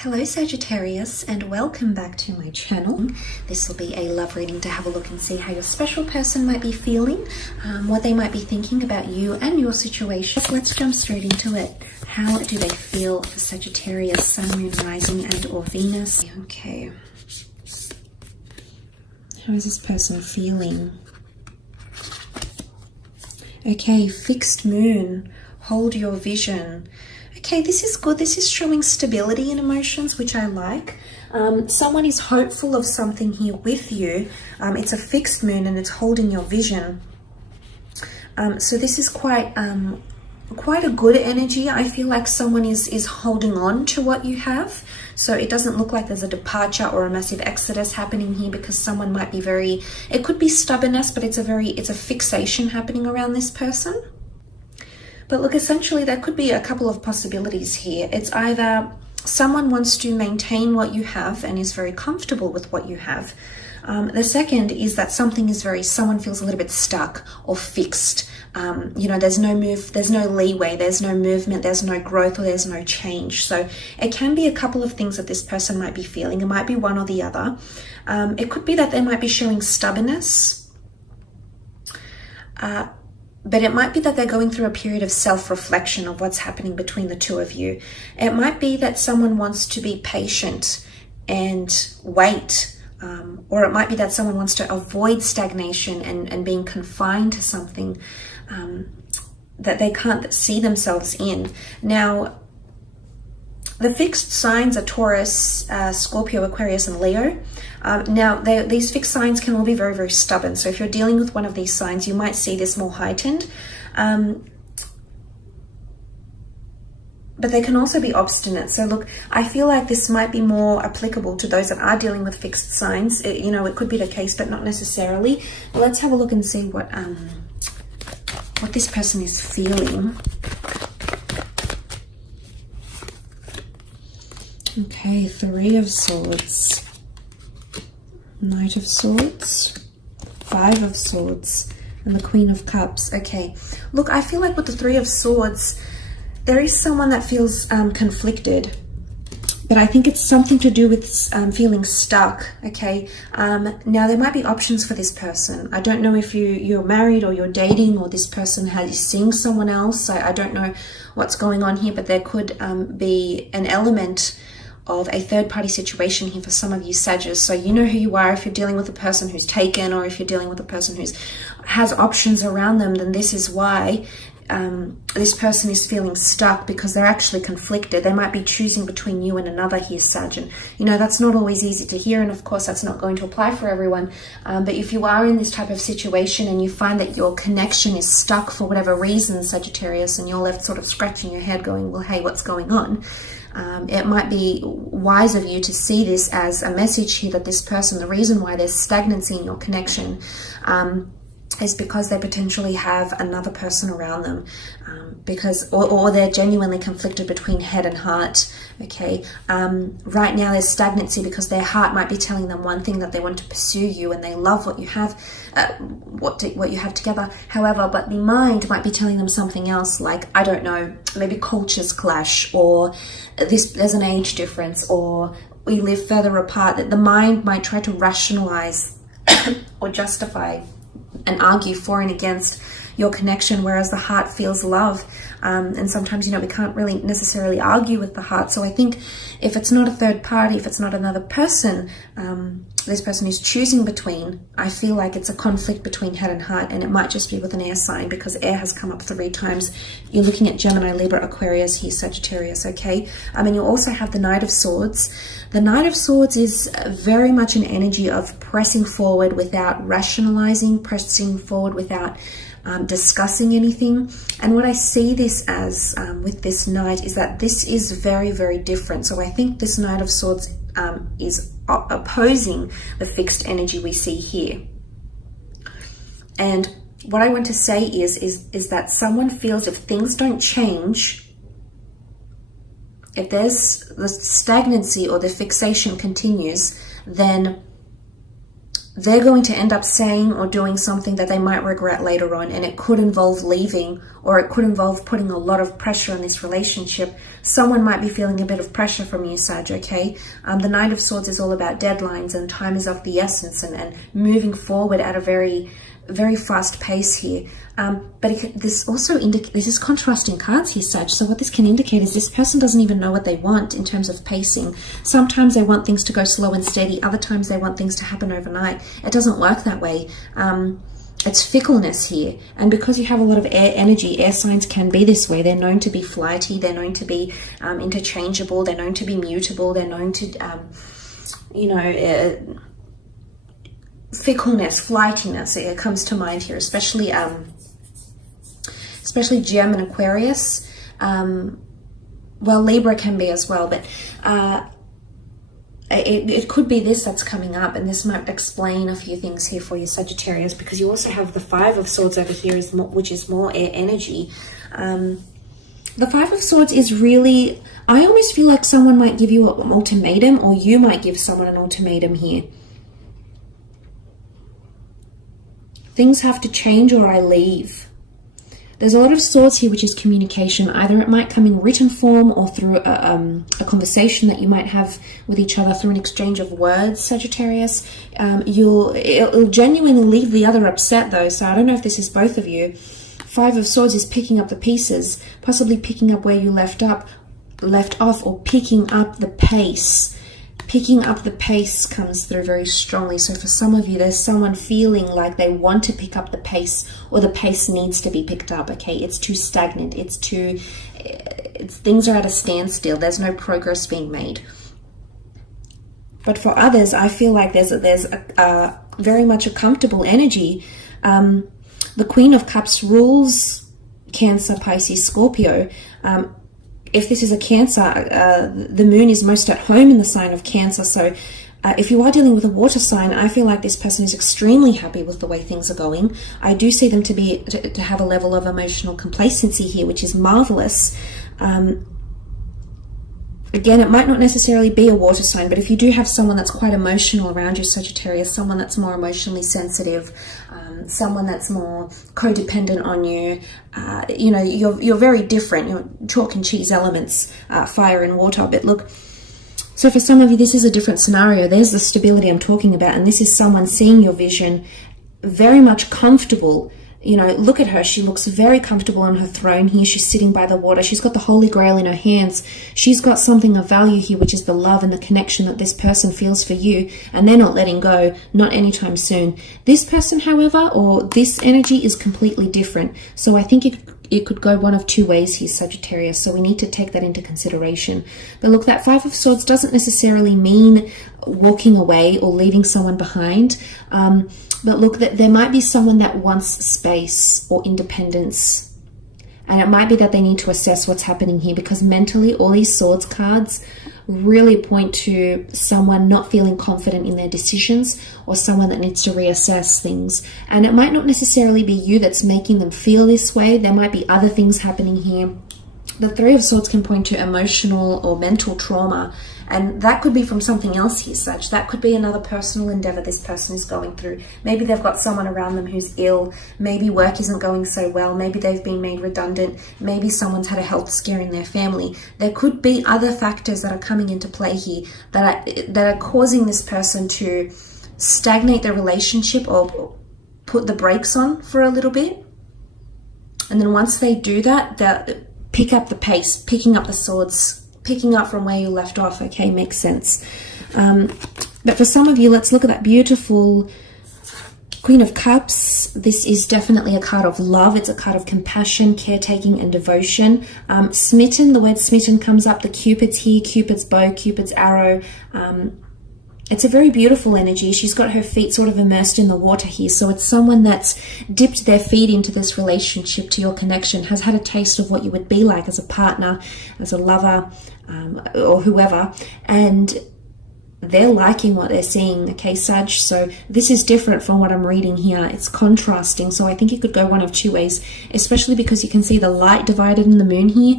Hello Sagittarius, and welcome back to my channel. This will be a love reading to have a look and see how your special person might be feeling, what they might be thinking about you and your situation. Let's jump straight into it. How do they feel for Sagittarius, Sun, Moon, Rising and or Venus? Okay. How is this person feeling? Okay, fixed moon, hold your vision. Okay, this is good. This is showing stability in emotions, which I like. Someone is hopeful of something here with you. It's a fixed moon and it's holding your vision. So this is quite a good energy. I feel like someone is holding on to what you have. So it doesn't look like there's a departure or a massive exodus happening here, because someone might be it could be stubbornness, but it's a fixation happening around this person. But look, essentially there could be a couple of possibilities here. It's either someone wants to maintain what you have and is very comfortable with what you have. The second is that someone feels a little bit stuck or fixed. You know, there's no move, there's no leeway, there's no movement, there's no growth, or there's no change. So it can be a couple of things that this person might be feeling. It might be one or the other. It could be that they might be showing stubbornness. But it might be that they're going through a period of self-reflection of what's happening between the two of you. It might be that someone wants to be patient and wait. Or it might be that someone wants to avoid stagnation and being confined to something that they can't see themselves in. Now, the fixed signs are Taurus, Scorpio, Aquarius, and Leo. Now, these fixed signs can all be very, very stubborn. So if you're dealing with one of these signs, you might see this more heightened. But they can also be obstinate. So look, I feel like this might be more applicable to those that are dealing with fixed signs. You know, it could be the case, but not necessarily. But let's have a look and see what this person is feeling. Okay, Three of Swords, Knight of Swords, Five of Swords, and the Queen of Cups. Okay, look, I feel like with the Three of Swords, there is someone that feels conflicted, but I think it's something to do with feeling stuck. Okay, now there might be options for this person. I don't know if you're married or you're dating, or this person is seeing someone else. I don't know what's going on here, but there could be an element of a third-party situation here for some of you Sagittarius. So you know who you are. If you're dealing with a person who's taken, or if you're dealing with a person who has options around them, then this is why this person is feeling stuck, because they're actually conflicted. They might be choosing between you and another here, Sag. And you know, that's not always easy to hear, and of course that's not going to apply for everyone. But if you are in this type of situation and you find that your connection is stuck for whatever reason, Sagittarius, and you're left sort of scratching your head going, well, hey, what's going on? It might be wise of you to see this as a message here that this person, the reason why there's stagnancy in your connection is because they potentially have another person around them, or they're genuinely conflicted between head and heart. Okay, right now there's stagnancy because their heart might be telling them one thing, that they want to pursue you and they love what you have, what you have together. However, but the mind might be telling them something else, like, I don't know, maybe cultures clash, or there's an age difference, or we live further apart. That the mind might try to rationalize or justify and argue for and against your connection, whereas the heart feels love. And sometimes, you know, we can't really necessarily argue with the heart. So I think if it's not a third party, if it's not another person, this person is choosing between, I feel like it's a conflict between head and heart, and it might just be with an air sign, because air has come up 3 times. You're looking at Gemini, Libra, Aquarius here, Sagittarius, okay? And you also have the Knight of Swords. The Knight of Swords is very much an energy of pressing forward without rationalizing, pressing forward without discussing anything. And what I see this as with this Knight is that this is very, very different. So I think this Knight of Swords is opposing the fixed energy we see here. And what I want to say is that someone feels if things don't change, if there's the stagnancy or the fixation continues, then they're going to end up saying or doing something that they might regret later on, and it could involve leaving, or it could involve putting a lot of pressure on this relationship. Someone might be feeling a bit of pressure from you, Sag, okay? The Knight of Swords is all about deadlines, and time is of the essence, and moving forward at a very, very fast pace here. But this also indicates, this is contrasting cards here, Sag. So what this can indicate is this person doesn't even know what they want in terms of pacing. Sometimes they want things to go slow and steady. Other times they want things to happen overnight. It doesn't work that way. It's fickleness here. And because you have a lot of air energy, air signs can be this way. They're known to be flighty. They're known to be interchangeable. They're known to be mutable. They're known to, fickleness, flightiness, it comes to mind here, especially Gem and Aquarius. Well, Libra can be as well, but it could be this that's coming up, and this might explain a few things here for you, Sagittarius, because you also have the Five of Swords over here, which is more air energy. The Five of Swords is really, I almost feel like someone might give you an ultimatum, or you might give someone an ultimatum here. Things have to change or I leave. There's a lot of swords here, which is communication. Either it might come in written form or through a conversation that you might have with each other through an exchange of words, Sagittarius. It'll genuinely leave the other upset though, so I don't know if this is both of you. Five of Swords is picking up the pieces, possibly picking up where you left off, or picking up the pace. Picking up the pace comes through very strongly. So for some of you, there's someone feeling like they want to pick up the pace, or the pace needs to be picked up, okay? It's too stagnant. Things are at a standstill. There's no progress being made. But for others, I feel like there's a very much a comfortable energy. The Queen of Cups rules Cancer, Pisces, Scorpio. If this is a Cancer, the moon is most at home in the sign of Cancer. So if you are dealing with a water sign, I feel like this person is extremely happy with the way things are going. I do see them to have a level of emotional complacency here, which is marvelous. Again, it might not necessarily be a water sign, but if you do have someone that's quite emotional around you, Sagittarius, someone that's more emotionally sensitive, someone that's more codependent on you, you're very different. You're chalk and cheese elements, fire and water. But look, so for some of you, this is a different scenario. There's the stability I'm talking about, and this is someone seeing your vision, very much comfortable. Look at her. She looks very comfortable on her throne here. She's sitting by the water. She's got the Holy Grail in her hands. She's got something of value here, which is the love and the connection that this person feels for you, and they're not letting go, not anytime soon. This person, however, or this energy is completely different. So I think it could go one of two ways here, Sagittarius. So we need to take that into consideration. But look, that Five of Swords doesn't necessarily mean walking away or leaving someone behind. But look, there might be someone that wants space or independence. And it might be that they need to assess what's happening here, because mentally all these Swords cards really point to someone not feeling confident in their decisions, or someone that needs to reassess things. And it might not necessarily be you that's making them feel this way. There might be other things happening here. The Three of Swords can point to emotional or mental trauma, and that could be from something else here, Sag. That could be another personal endeavor this person is going through. Maybe they've got someone around them who's ill. Maybe work isn't going so well. Maybe they've been made redundant. Maybe someone's had a health scare in their family. There could be other factors that are coming into play here that are causing this person to stagnate their relationship or put the brakes on for a little bit. And then once they do that, they'll pick up the pace, picking up the swords, picking up from where you left off. Okay, makes sense. But for some of you, let's look at that beautiful Queen of Cups. This is definitely a card of love. It's a card of compassion, caretaking, and devotion. Smitten, the word smitten comes up. The Cupid's here, Cupid's bow, Cupid's arrow. It's a very beautiful energy. She's got her feet sort of immersed in the water here. So it's someone that's dipped their feet into this relationship, to your connection, has had a taste of what you would be like as a partner, as a lover, or whoever. And they're liking what they're seeing, okay, Sag? So this is different from what I'm reading here. It's contrasting. So I think it could go one of two ways, especially because you can see the light divided in the moon here.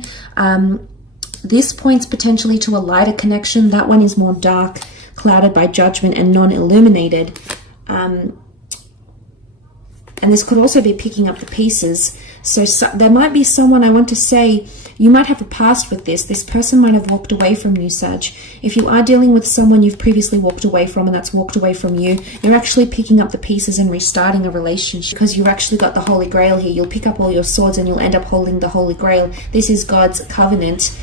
This points potentially to a lighter connection. That one is more dark, clouded by judgment and non-illuminated. And this could also be picking up the pieces. So there might be someone, I want to say, you might have a past with this. This person might have walked away from you, Sag. If you are dealing with someone you've previously walked away from and that's walked away from you, you're actually picking up the pieces and restarting a relationship, because you've actually got the Holy Grail here. You'll pick up all your swords and you'll end up holding the Holy Grail. This is God's covenant.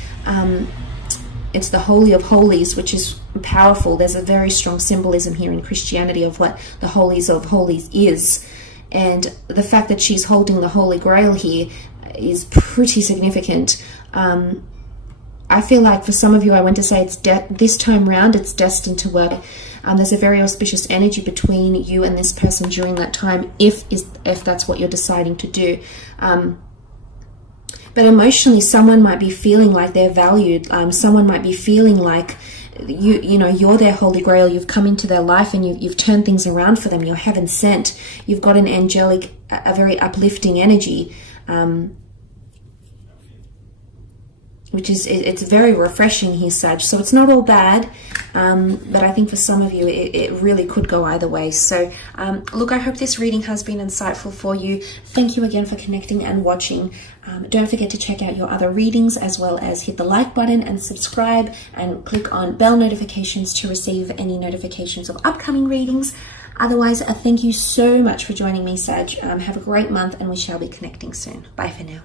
It's the Holy of Holies, which is powerful. There's a very strong symbolism here in Christianity of what the Holies of Holies is. And the fact that she's holding the Holy Grail here is pretty significant. I feel like for some of you, I want to say it's this time round, it's destined to work. There's a very auspicious energy between you and this person during that time, if that's what you're deciding to do. But emotionally, someone might be feeling like they're valued. Someone might be feeling like you're their Holy Grail. You've come into their life and you've turned things around for them. You're heaven sent. You've got an angelic, a very uplifting energy, which is, it's very refreshing here, Sag. So it's not all bad, but I think for some of you, it really could go either way. So look, I hope this reading has been insightful for you. Thank you again for connecting and watching. Don't forget to check out your other readings, as well as hit the like button and subscribe, and click on bell notifications to receive any notifications of upcoming readings. Otherwise, thank you so much for joining me, Sag. Have a great month, and we shall be connecting soon. Bye for now.